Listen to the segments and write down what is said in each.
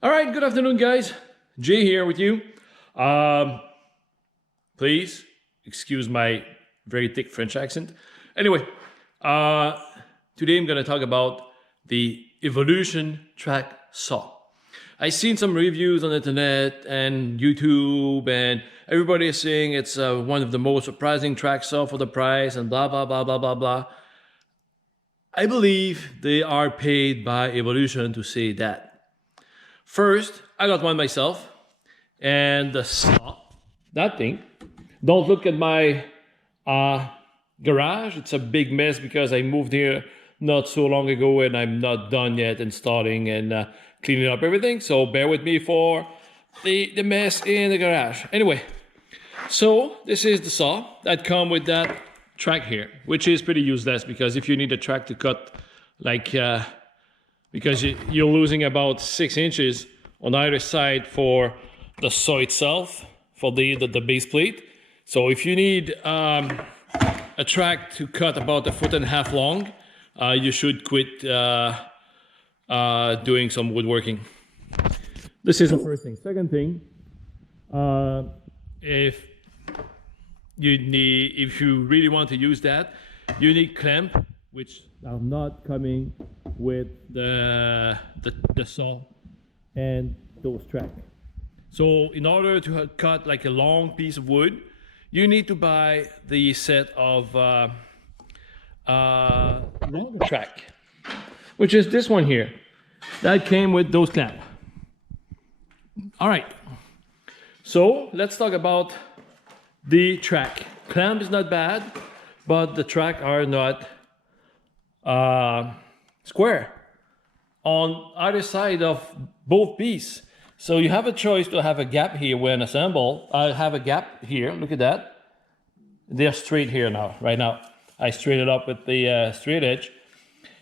All right, good afternoon, guys. Jay here with you. Um, Please excuse my very thick French accent. Anyway, uh, today I'm going to talk about the Evolution Track Saw. I've seen some reviews on the internet and YouTube, and everybody is saying it's one of the most surprising track saw for the price, and blah blah blah blah blah blah. I believe they are paid by Evolution to say that. First, I got one myself, and the saw, that thing. Don't look at my garage. It's a big mess because I moved here not so long ago, and I'm not done yet installing and cleaning up everything. So bear with me for the mess in the garage. Anyway, so this is the saw that come with that track here, which is pretty useless because if you need a track to cut, like because you're losing about 6 inches on either side for the saw itself, for the base plate. So if you need a track to cut about 1.5 feet long, you should quit doing some woodworking. This is the first thing. Second thing, if you really want to use that, you need clamp, which are not coming with the saw and those track. So in order to cut like a long piece of wood, you need to buy the set of longer track, which is this one here. That came with those clamp. All right, so let's talk about the track. Clamp is not bad, but the track are not square on either side of both pieces. So you have a choice to have a gap here when assemble. I have a gap here, look at that. They're straight here now, right now. I straighten it up with the straight edge.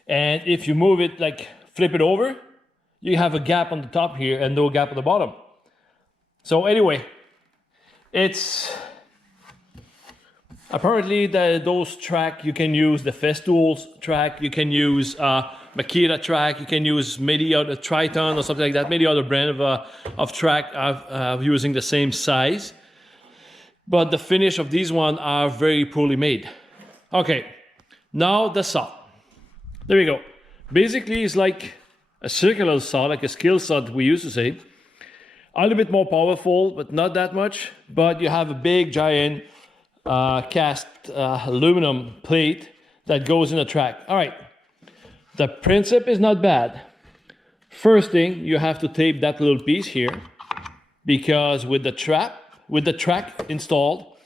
And if you move it, like flip it over, you have a gap on the top here and no gap at the bottom. So anyway, it's apparently those track, you can use the Festool's track, you can use Makita track, you can use maybe a Triton or something like that, maybe other brand of track using the same size. But the finish of these ones are very poorly made. Okay, now the saw. There we go. Basically, it's like a circular saw, like a skill saw that we used to say. A little bit more powerful, but not that much. But you have a big, giant cast aluminum plate that goes in the track. All right. The principle is not bad. First thing, you have to tape that little piece here because with the track installed,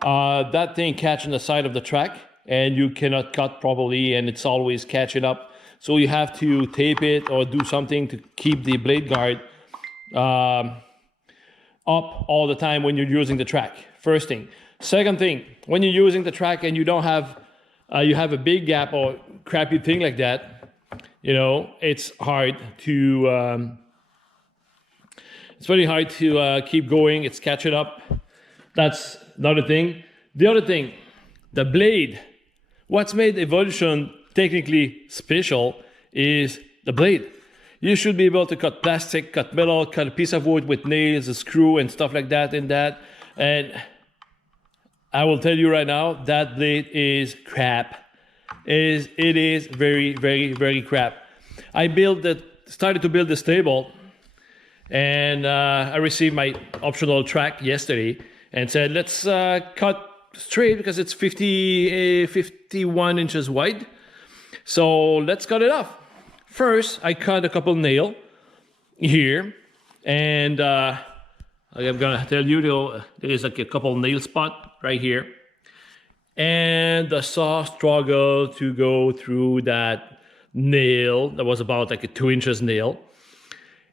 that thing catches on the side of the track and you cannot cut properly and it's always catching up. So you have to tape it or do something to keep the blade guard up all the time when you're using the track. First thing. Second thing, when you're using the track and you don't have you have a big gap or crappy thing like that, you know, it's hard to it's very hard to keep going. It's catching up. That's another thing. The other thing, the blade. What's made Evolution technically special is the blade. You should be able to cut plastic, cut metal, cut a piece of wood with nails, a screw and stuff like that in that. And I will tell you right now, that blade is crap. It is very, very, very crap. I started to build this table, and I received my optional track yesterday, and said let's cut straight because it's 51 inches wide. So let's cut it off. First, I cut a couple nails here, and I'm gonna tell you there is like a couple nail spot right here, and the saw struggled to go through that nail that was about like a 2 inches nail,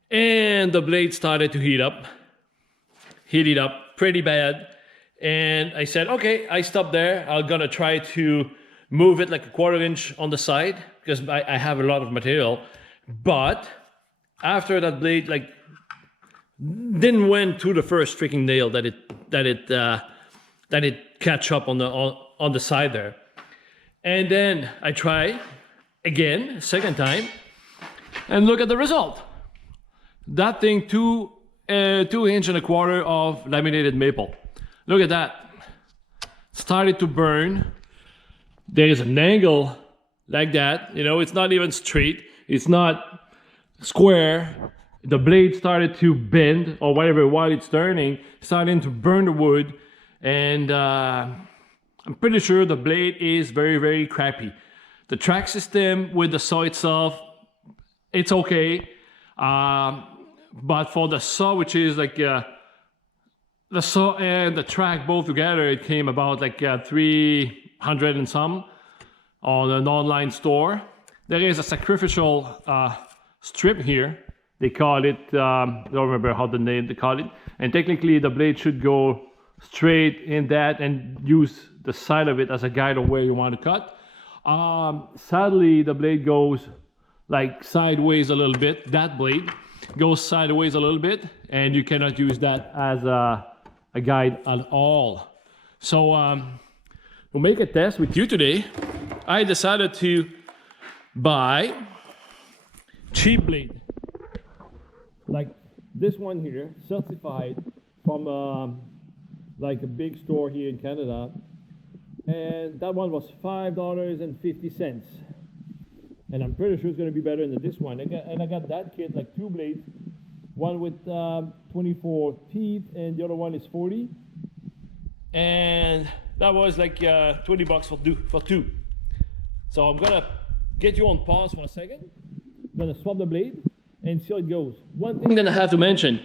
and the blade started to heat up pretty bad. And I said, okay, I stopped there. I'm gonna try to move it like a 1/4 inch on the side because I have a lot of material. But after that blade like didn't went through the first freaking nail that it catch up on the side there. And then I try again, second time, and look at the result. That thing, 2 inch and a quarter of laminated maple. Look at that. Started to burn. There is an angle like that. You know, it's not even straight. It's not square. The blade started to bend or whatever while it's turning, starting to burn the wood. And I'm pretty sure the blade is very, very crappy. The track system with the saw itself, it's okay. But for the saw, which is like the saw and the track both together, it came about like 300 and some on an online store. There is a sacrificial strip here. They call it, I don't remember how the name they call it. And technically the blade should go straight in that and use the side of it as a guide of where you want to cut. Sadly, the blade goes like sideways a little bit. That blade goes sideways a little bit, and you cannot use that as a guide at all. So we'll make a test with you today. I decided to buy cheap blade like this one here, certified from like a big store here in Canada, and that one was $5.50, and I'm pretty sure it's going to be better than this one. I got that kit, like 2 blades, one with 24 teeth and the other one is 40, and that was like 20 bucks for two. So I'm gonna get you on pause for a second. I'm gonna swap the blade and see how it goes. One thing that I have to mention,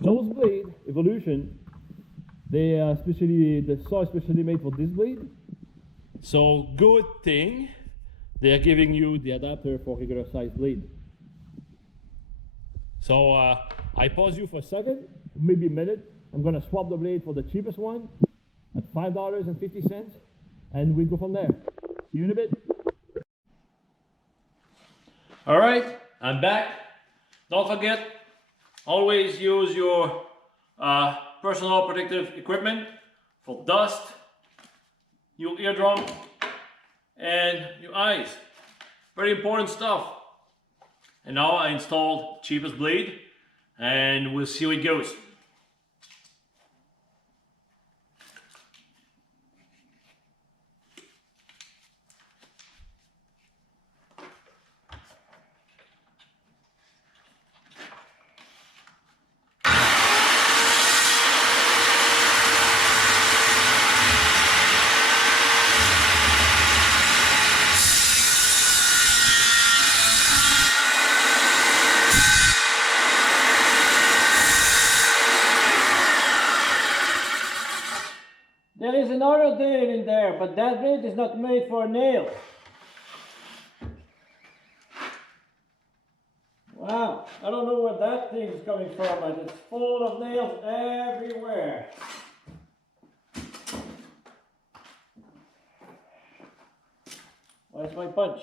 those blade Evolution, they the saw is specially made for this blade. So good thing they are giving you the adapter for regular size blade. So I pause you for a second, maybe a minute. I'm gonna swap the blade for the cheapest one at $5.50, and we go from there. See you in a bit. All right, I'm back. Don't forget, always use your personal protective equipment for dust, your eardrum, and your eyes. Very important stuff. And now I installed cheapest blade, and we'll see how it goes. There is another nail in there, but that blade is not made for a nail. Wow, I don't know where that thing is coming from, but it's full of nails everywhere. Where's my punch?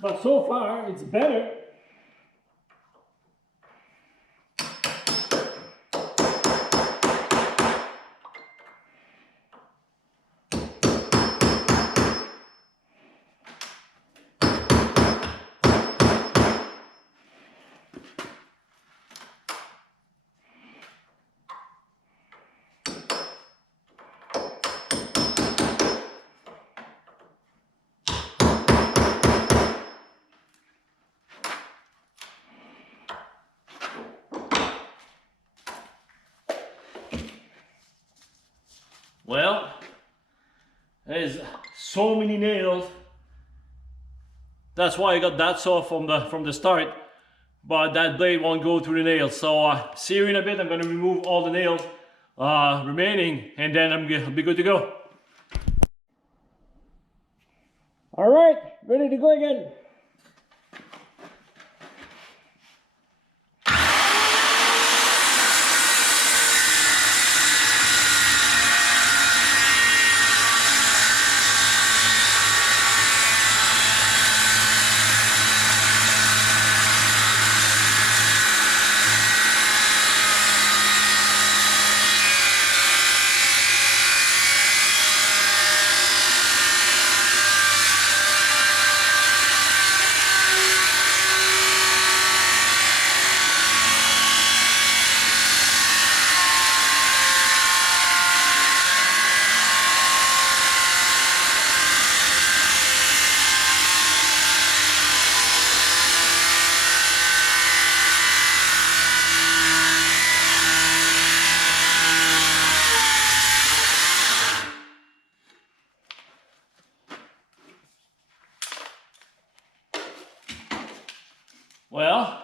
But so far, it's better. Well, there's so many nails. That's why I got that saw from the start. But that blade won't go through the nails. So see you in a bit. I'm gonna remove all the nails remaining, and then I'll be good to go. All right, ready to go again. Well,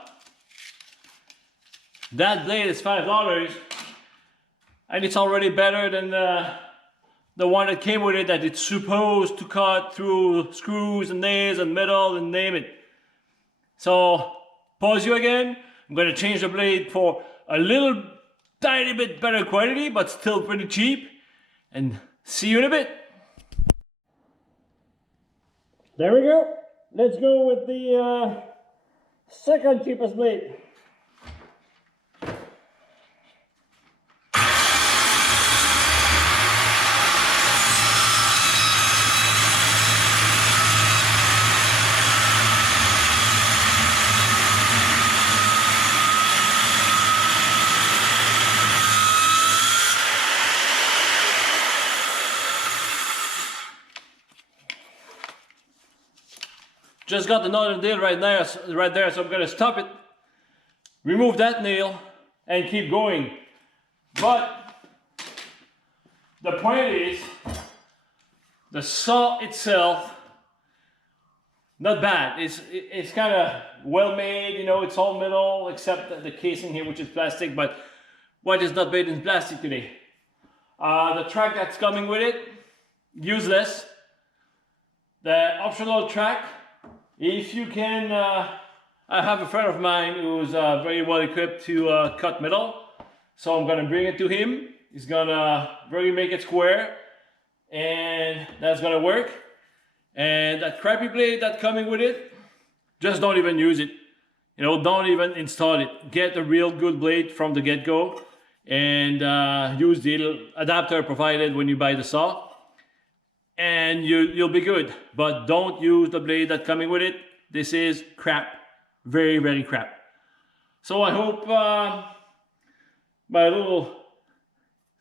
that blade is $5, and it's already better than the one that came with it, that it's supposed to cut through screws and nails and metal and name it. So, pause you again. I'm gonna change the blade for a little tiny bit better quality, but still pretty cheap. And see you in a bit. There we go. Let's go with the second cheapest blade. Just got another nail right there, so I'm gonna stop it, remove that nail, and keep going. But the point is, the saw itself, not bad. It's kind of well made, you know. It's all metal except the casing here, which is plastic. But what is not made in plastic today? The track that's coming with it, useless. The optional track. If you can, I have a friend of mine who's very well equipped to cut metal, so I'm gonna bring it to him. He's gonna really make it square, and that's gonna work. And that crappy blade that's coming with it, just don't even use it. You know, don't even install it. Get a real good blade from the get-go, and use the little adapter provided when you buy the saw. And you'll be good. But don't use the blade that's coming with it. This is crap. Very, very crap. So I hope my little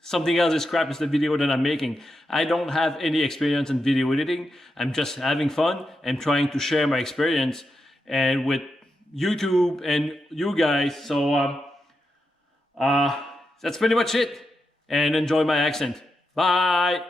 something else is crap is the video that I'm making. I don't have any experience in video editing. I'm just having fun and trying to share my experience and with YouTube and you guys. So that's pretty much it. And enjoy my accent. Bye.